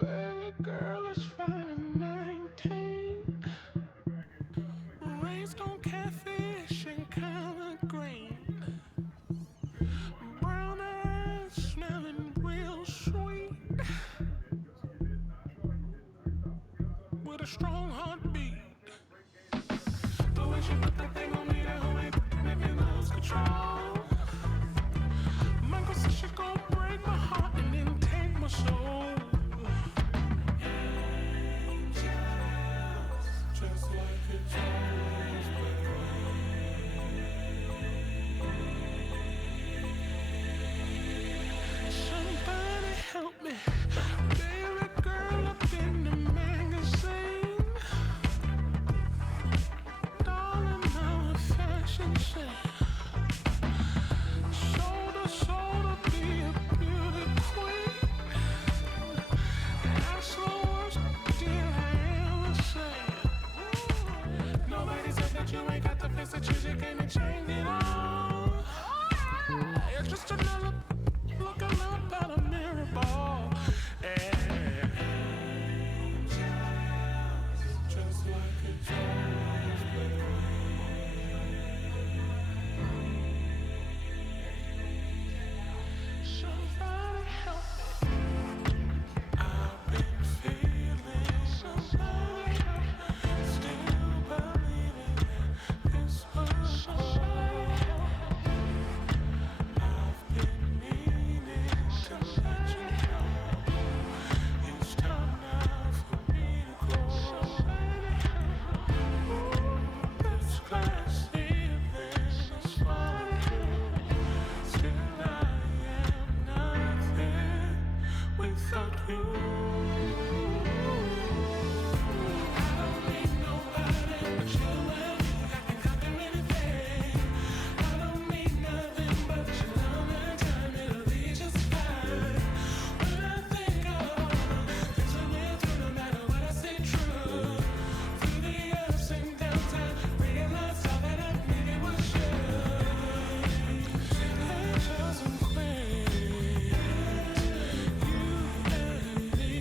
Baby girl is fine and maintain. Raised on catfish and collard green. Brown eyes smelling real sweet. With a strong heartbeat. The way she put that thing on me, that whole ain't make me lose control. Michael said she gon' break my heart and then take my soul. Angels, just like a jazz somebody help me. Baby girl up in the magazine. Darling, now a fashion set. Sold to be a beauty queen. That's the worst deal I ever said. Nobody said that you ain't got the face that you came and changed it all. You're just another looking up at a mirror ball. Angels, just like a jazz somebody help me. I've been feeling somebody still believing this was I've been meaning to let you know it's time now for me to go. This glass ceiling is falling through. Still I am nothing without you. I don't need nobody but you and me. I can conquer anything. I don't need nothing but your love and time. It'll be just fine. When I think of all the things we went through, no matter what I say true. Through the ups and downs, I realized all that I needed was you. Angels and queens, you and me.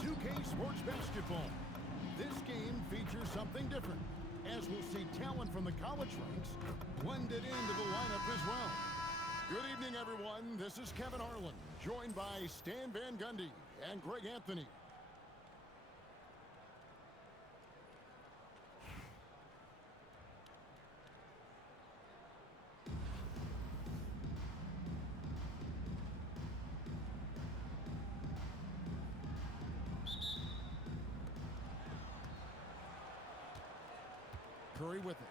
2K Sports Basketball. This game features something different, as we'll see talent from the college ranks blended into the lineup as well. Good evening, everyone. This is Kevin Harlan, joined by Stan Van Gundy and Greg Anthony. Curry with it.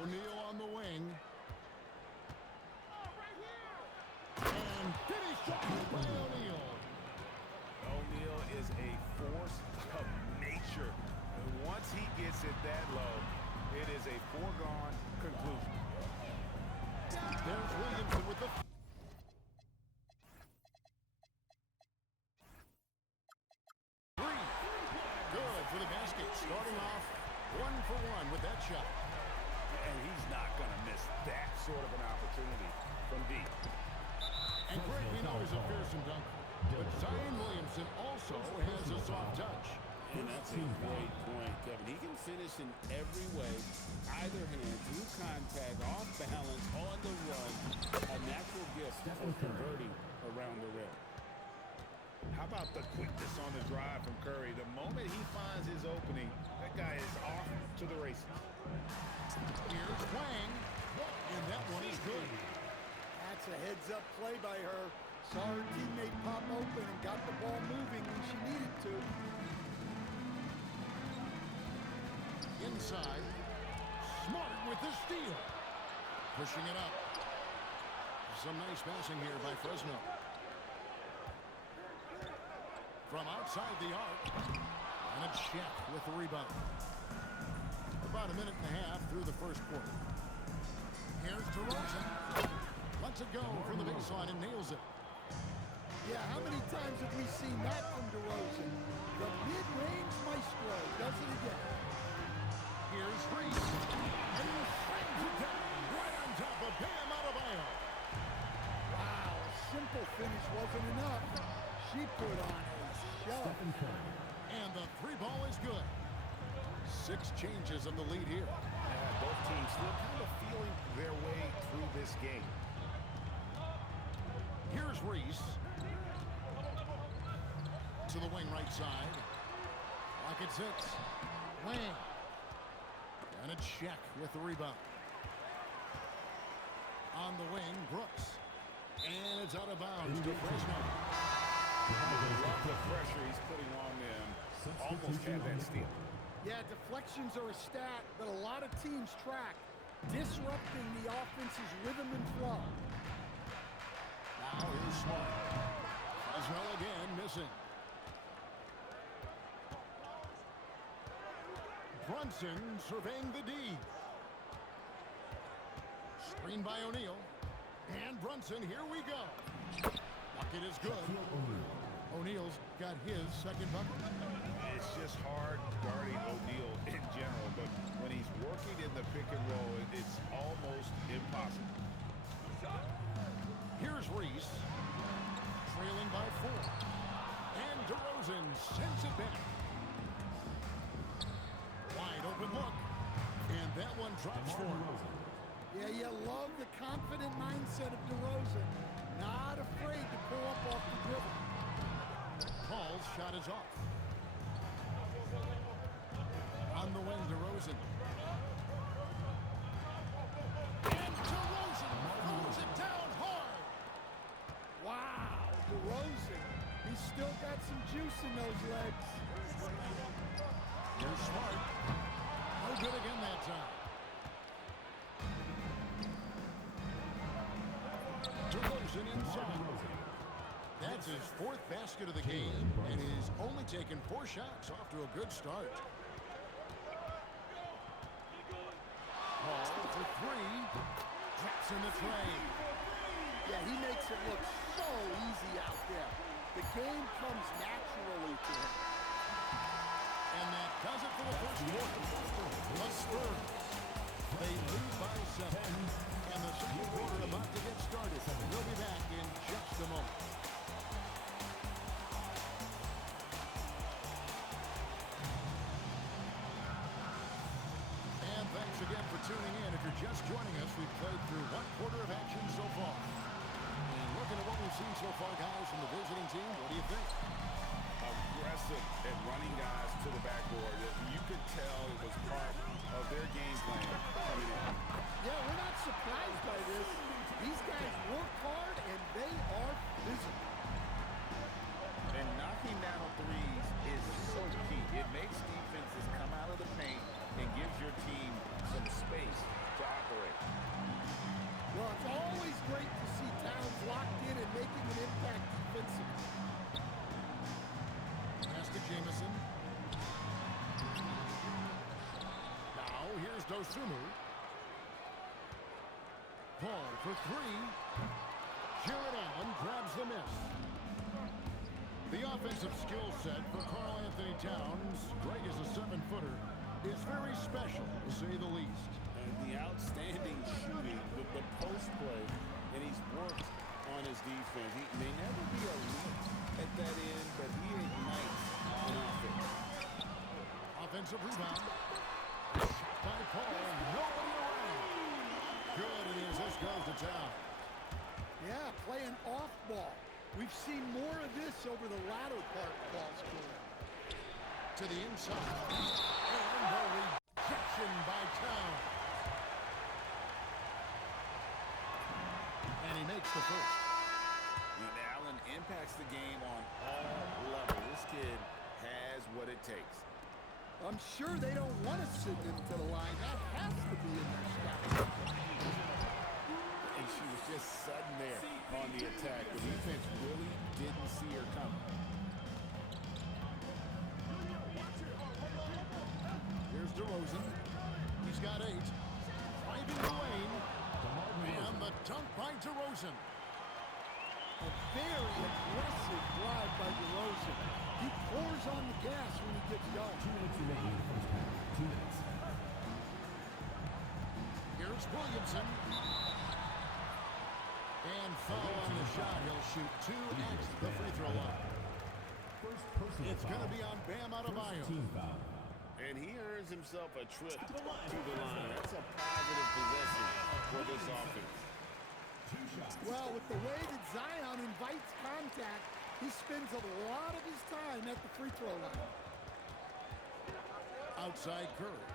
O'Neal on the wing. And finished off by O'Neal. O'Neal is a force of nature. And once he gets it that low, it is a foregone conclusion. There's Williamson with the... Good for the basket. Starting off 1-for-1 with that shot. And he's not going to miss that sort of an opportunity from deep. And Greg, we know he's a fearsome dunker. But Zion Williamson also has a soft touch. And that's a great point, Kevin. He can finish in every way, either hand, through contact, off balance, on the run. A natural gift for converting around the rim. How about the quickness on the drive from Curry? The moment he finds his opening, that guy is off to the races. Here's Wang, and that one is good. That's a heads-up play by her. Saw her teammate pop open and got the ball moving when she needed to. Inside, Smart with the steal. Pushing it up. Some nice passing here by Fresno. From outside the arc, and a check with the rebound. About a minute and a half through the first quarter. Here's DeRozan. Lets it go from the baseline and nails it. Yeah, how many times have we seen that from DeRozan? The mid-range maestro does it again. Here's Reese. And he slams it down right on top of Bam Adebayo. Wow, a simple finish wasn't enough. She put on a show. And the three ball is good. 6 changes of the lead here. Both teams still kind of feeling their way through this game. Here's Reese. To the wing right side. Clock at 6. Wang. And a check with the rebound. On the wing, Brooks. And it's out of bounds to Fresno. Love the pressure he's putting on them. Almost had that steal. Yeah, deflections are a stat that a lot of teams track, disrupting the offense's rhythm and flow. Now here's Smart. Fresno again missing. Brunson surveying the D. Screen by O'Neal. And Brunson, here we go. Bucket is good. O'Neal's got his second bucket. It's just hard guarding O'Neal in general, but when he's working in the pick and roll, it's almost impossible. Here's Reese, trailing by 4. And DeRozan sends it back. Wide open look. And that one drops for him. Yeah, you love the confident mindset of DeRozan. Not afraid to pull up off the dribble. Paul's shot is off. On the wing, DeRozan. And DeRozan throws it down hard. Wow, DeRozan. He's still got some juice in those legs. Here's Smart. No good again that time. DeRozan inside. That's his 4th basket of the game, and he's only taken 4 shots, off to a good start. Paul for 3. Drops in the tray. Yeah, he makes it look so easy out there. The game comes naturally to him. And that does it for the first quarter. The Spurs They lead by 7. And the second quarter about to get started. We'll be back in just a moment. And thanks again for tuning in. If you're just joining us, we've played through one quarter of action so far. And looking at what we've seen so far, guys, from the visiting team, what do you think? Aggressive at running guys to the backboard. You could tell it was part of their game plan coming in. Yeah, we're not surprised by this. These guys work hard, and they are physical. And knocking down threes is so key. It makes defenses come out of the paint and gives your team some space to operate. Well, it's always great to see Towns locked in and making an impact defensively. Pass to Jamison. Now, here's Dosunmu. Paul for 3. Jared Allen grabs the miss. The offensive skill set for Karl Anthony Towns, Greg is a 7-footer, is very special, to say the least. And the outstanding shooting with the post play, and he's worked on his defense. He may never be elite at that end, but he ignites an offense. Offensive rebound. Shot by Paul. Nobody around. Good, and the assist goes to Town. Yeah, playing off ball. We've seen more of this over the latter part of ball's career. To the inside. And the rejection by Town. And he makes the first. And Allen impacts the game on all levels. This kid has what it takes. I'm sure they don't want to send him to the line. That has to be in their style. And she was just sudden there on the attack. The defense really didn't see her coming. Here's DeRozan. He's got 8. Driving the lane. And the dunk by DeRozan. A very aggressive drive by DeRozan. He pours on the gas when he gets going. 2 minutes remaining in the first half. 2 minutes. Here's Williamson. And foul on the shot. He'll shoot 2 at the free throw line. First personal It's going foul. to be on Bam Adebayo. First team foul. And he earns himself a trip to the line. That's a positive possession for this offense. Well, with the way that Zion invites contact, he spends a lot of his time at the free throw line. Outside Curry.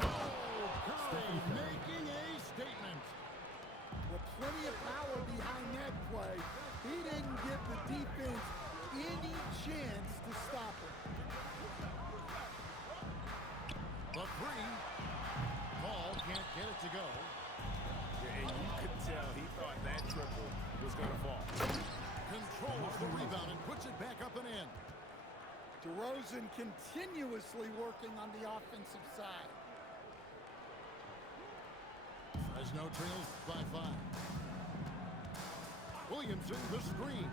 Oh, Curry making a statement. With plenty of power behind that play, he didn't give the defense any chance to stop him. The 3. Paul can't get it to go. And you could tell he thought that triple was going to fall. Controls the rebound and puts it back up and in. DeRozan continuously working on the offensive side. Fresno trails by 5. Williamson, the screen.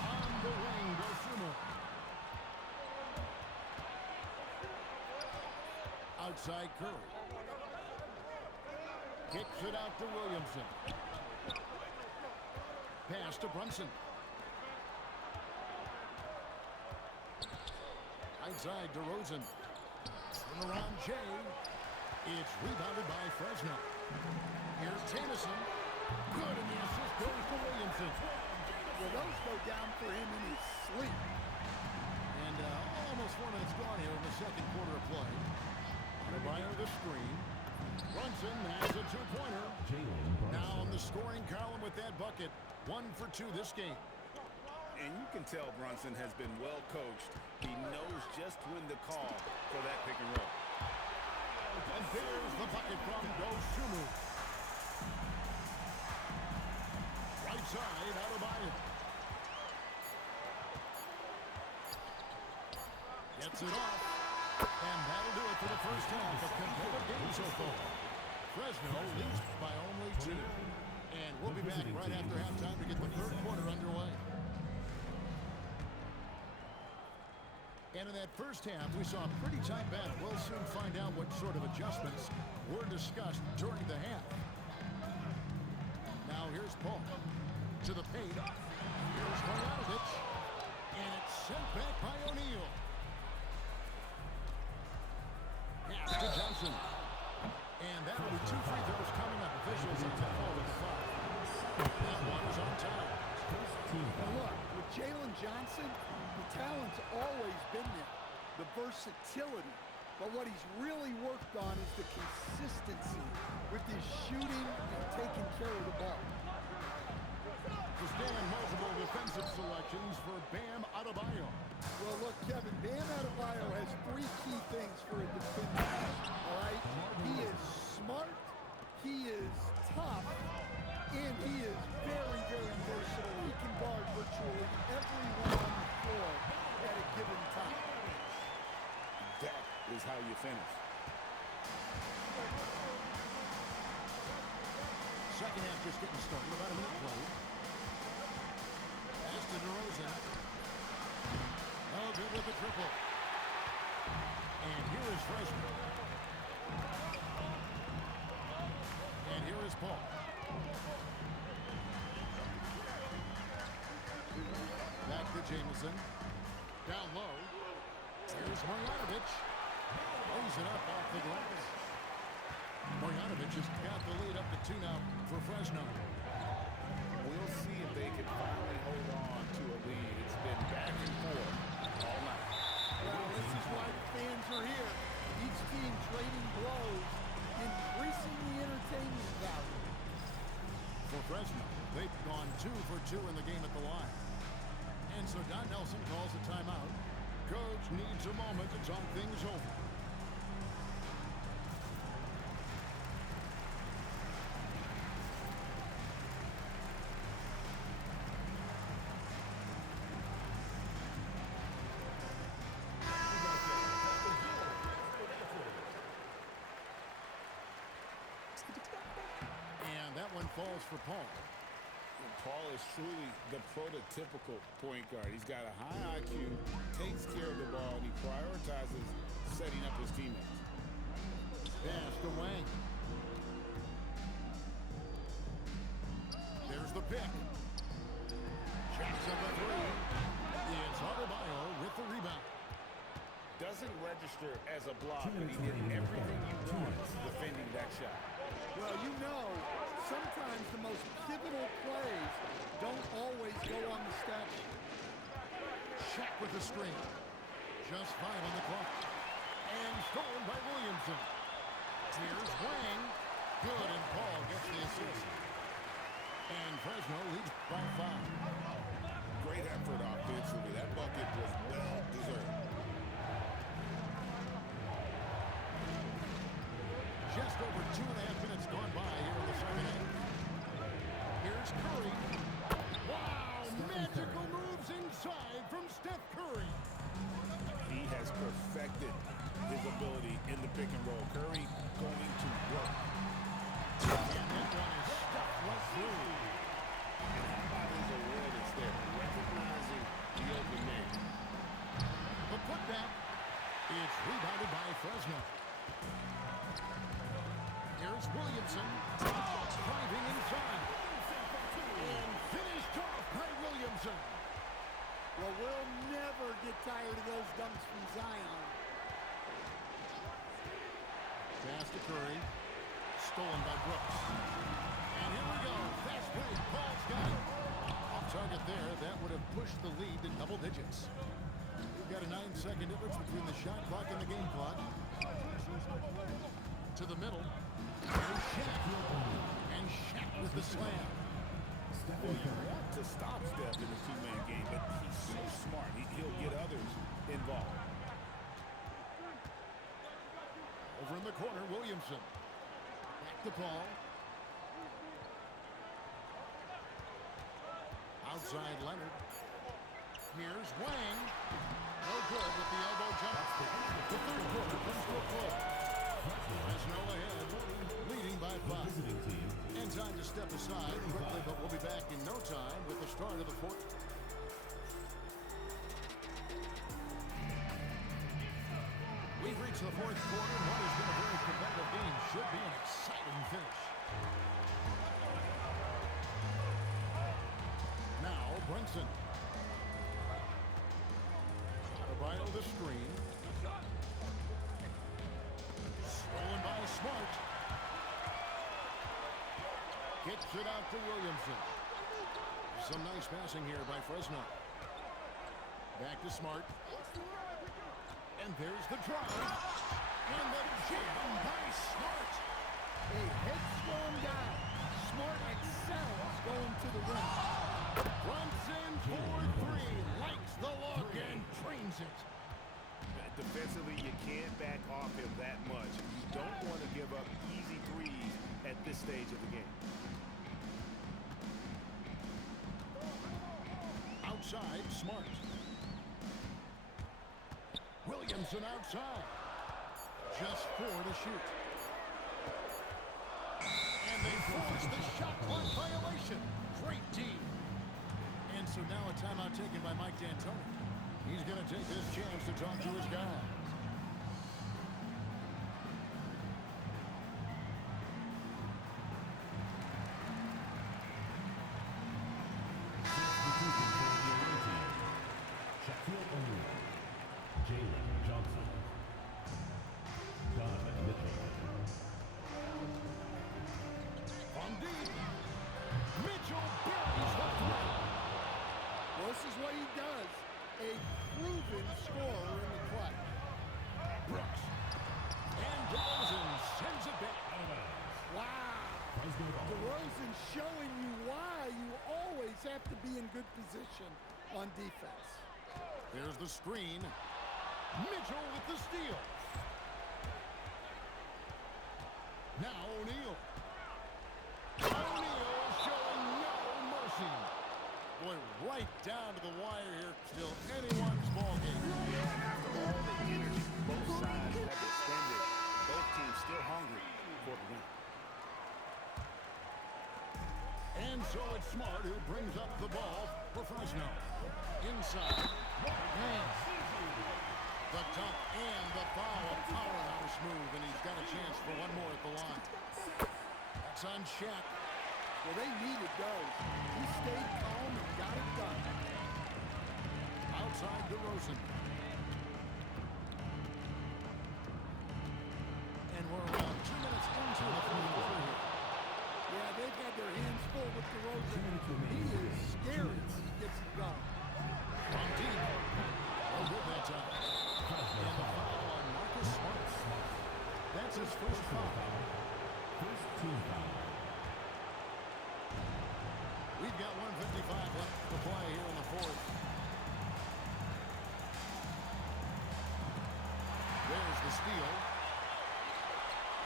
On the wing, Dosunmu. Outside Curry. Kicks it out to Williamson. Pass to Brunson. Outside DeRozan. Turn around Jay. It's rebounded by Fresno. Here's Jamison. Good, and the assist goes to Williamson. Well, those go down for him in his sleep. And almost 4 minutes gone here in the second quarter of play. Adebayo the screen. Brunson has a 2-pointer. Jalen Brunson. Now on the scoring column with that bucket. 1 for 2 this game. And you can tell Brunson has been well coached. He knows just when to call for that pick and roll. And there's the bucket from Dosunmu. Right side, Adebayo. Gets it off. And that'll do it for the first half. A competitive game so far. Fresno leads by only 2. And we'll be back right after halftime to get the third quarter underway. And in that first half, we saw a pretty tight battle. We'll soon find out what sort of adjustments were discussed during the half. Now here's Paul to the paint. Here's Marjanovic. And it's sent back by O'Neal. Pass to Johnson. And that will be 2 free throws coming up. Officials have to call with the foul. That one is on time. And look, with Jalen Johnson, the talent's always been there, the versatility. But what he's really worked on is the consistency with his shooting and taking care of the ball. To stand multiple defensive selections for Bam Adebayo. Well, look, Kevin, Bam Adebayo has 3 key things for a defender, all right? He is smart, he is tough, and he is very, very versatile. He can guard virtually everyone on the floor at a given time. That is how you finish. Second half just getting started. About a minute played. Pass to DeRozan. No good with the triple. And here is Fresno. And here is Paul. Back to Jamison. Down low. Here's Marjanovic. Lays it up off the glass. Marjanovic has got the lead up to 2 now for Fresno. We'll see if they can finally hold on to a lead. It's been back and forth all night. Well, this is why the fans are here. Each team trading blows, increasing the entertainment value. For Fresno, they've gone 2 for 2 in the game at the line. And so Don Nelson calls a timeout. Coach needs a moment to talk things over. And that one falls for Paul. Paul is truly the prototypical point guard. He's got a high IQ, takes care of the ball, and he prioritizes setting up his teammates. Pass to Wang. There's the pick. Jacks up a 3. It's Adebayo with the rebound. Doesn't register as a block, but he did everything you want defending that shot. Well, you know, sometimes the most pivotal plays don't always go on the stat sheet. Shaq with the screen. Just 5 on the clock. And stolen by Williamson. Here's Wang. Good, and Paul gets the assist. And Fresno leads by 5. Great effort offensively. That bucket was well deserved. Just over 2.5 minutes gone by here in the second half. Here's Curry. Wow, magical moves inside from Steph Curry. He has perfected his ability in the pick and roll. Curry going to work. And that one is stuffed right through. And how about his awareness there, recognizing the open man. The putback. It's rebounded by Fresno. Here's Williamson. Driving inside. And finished off by Williamson. Well, we'll never get tired of those dunks from Zion. Pass to Curry. Stolen by Brooks. And here we go. Fast break. Paul's got it. Off target there. That would have pushed the lead to double digits. We've got a 9-second difference between the shot clock and the game clock. To the middle. Here's Shaq. And Shaq with the slam. Well, you want to stop Steph in a two-man game, but he's so smart. He'll get others involved. Over in the corner, Williamson. Back to Paul. Outside Leonard. Here's Wang. No good with the elbow jump. The third quarter comes to a close. Fresno ahead, leading by 5. Visiting team. And time to step aside quickly, but we'll be back in no time with the start of the fourth. It's the fourth quarter. What has been a very competitive game should be an exciting finish. Now, Brunson. Adebayo the screen. Stolen by Smart. Kicks it out to Williamson. Some nice passing here by Fresno. Back to Smart. And there's the drive. And the jam by Smart. A headstrong guy. Smart excels going to the rim. Brunson for three. Likes the look and trains it. Defensively, you can't back off him that much. You don't want to give up easy threes at this stage of the game. Outside, Smart. Williamson outside. Just 4 to shoot. And they force the shot clock violation. Great D. And so now a timeout taken by Mike D'Antoni. He's going to take this chance to talk to his guys. Shaquille O'Neal, Jalen Johnson, Donovan Mitchell, From deep. Mitchell buries the three. Well, this is what he does. A proven scorer in the clutch. Brooks. And DeRozan sends it back. Wow. Fresno Ball, DeRozan showing you why you always have to be in good position on defense. There's the screen. Mitchell with the steal. Now O'Neal. O'Neal showing no mercy. Boy, right down to the wire here. Still anyone's ball game. After all the energy both sides have expended, both teams still hungry for the win. And so it's Smart who brings up the ball for Fresno. Inside. Man. The dunk and the foul. A powerhouse move, and he's got a chance for one more at the line. That's on Shaq. Well, they needed those. He stayed calm and got it done. Outside DeRozan. And we're around 2 minutes into the fourth quarter here. Yeah, they've had their hands full with DeRozan. He is scary when he gets it going. From deep. No good that time. And the foul on Marcus Smart. That's his first foul. first team foul. We've got 1:55 left to play here in the fourth. There's the steal.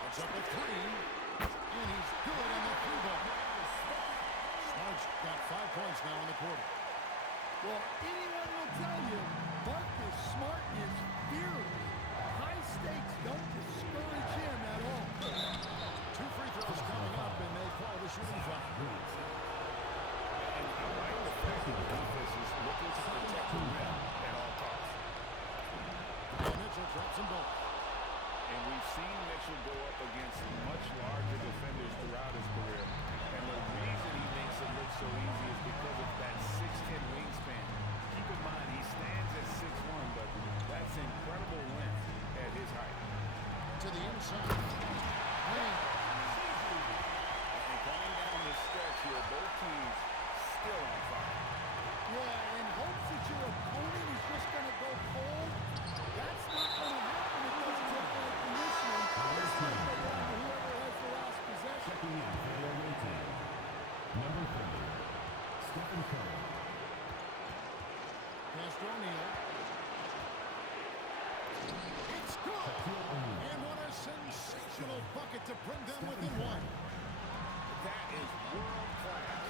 It's up a three. And he's good on the three ball. Smart's got 5 points now in the quarter. Well, anyone will tell you, Marcus Smart is fearless. High stakes don't discourage him at all. 2 free throws coming up, and they call the shooting foul. And I like the fact that the defense is looking to protect the rim at all costs. And Mitchell drops them both. And we've seen Mitchell go up against much larger defenders throughout his career. And the reason he makes it look so easy is because of that 6'10" wingspan. Keep in mind, he stands at 6'1", but that's incredible length at his height. To the inside. Man. And going down the stretch here, both teams still on fire. Yeah, and hopes that your opponent is just going to go cold. That's not going to happen. It doesn't look like conditioning. It's going to go down to whoever has the last possession. Checking in for the away team. Number 30, Stephen Curry. Pass to O'Neal. It's good. Shaquille O'Neal. And what a sensational bucket to bring them within one. That is world class.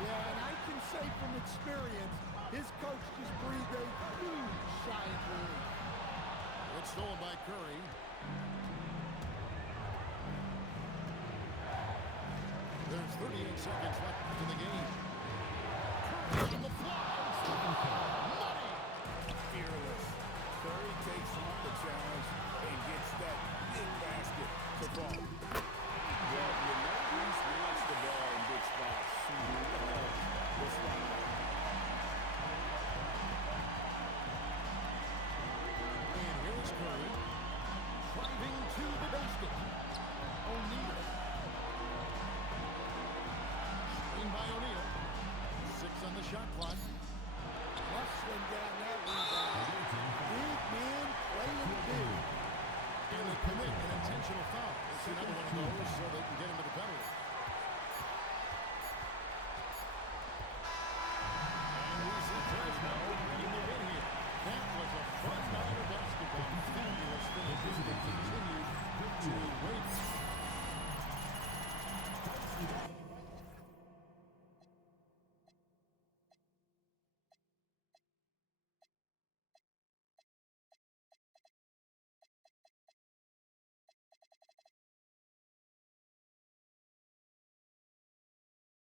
Yeah, and I can say from experience, his coach just breathed a huge sigh of relief. It's stolen by Curry. There's 38 seconds left in the game. Curry on the fly. Money. Fearless. Curry takes on the challenge and gets shot clock